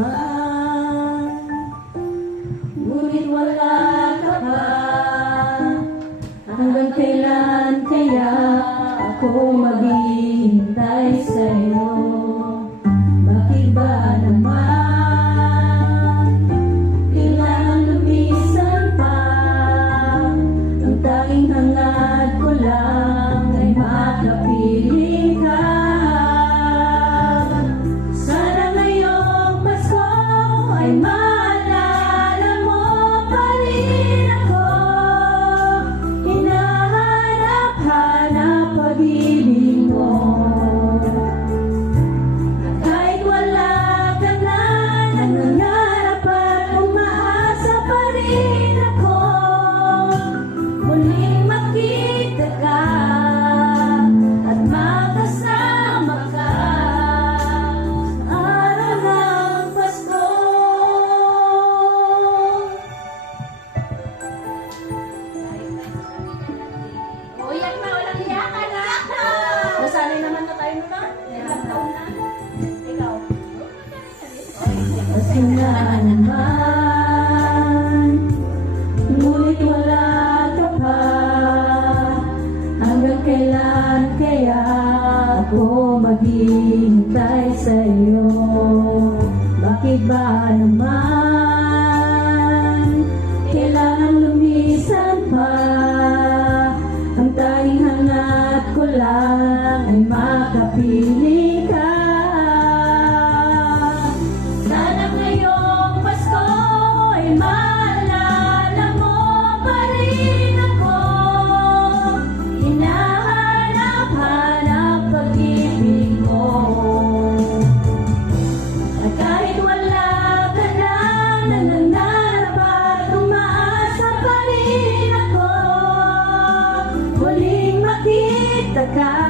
naman wala ka pa. Hanggang kailan kaya ako magiging be ako maghihintay sa'yo? Bakit ba naman Kailangan lumisan pa? Ang tanging hangat ko lang Ay makapiling cada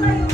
Thank you.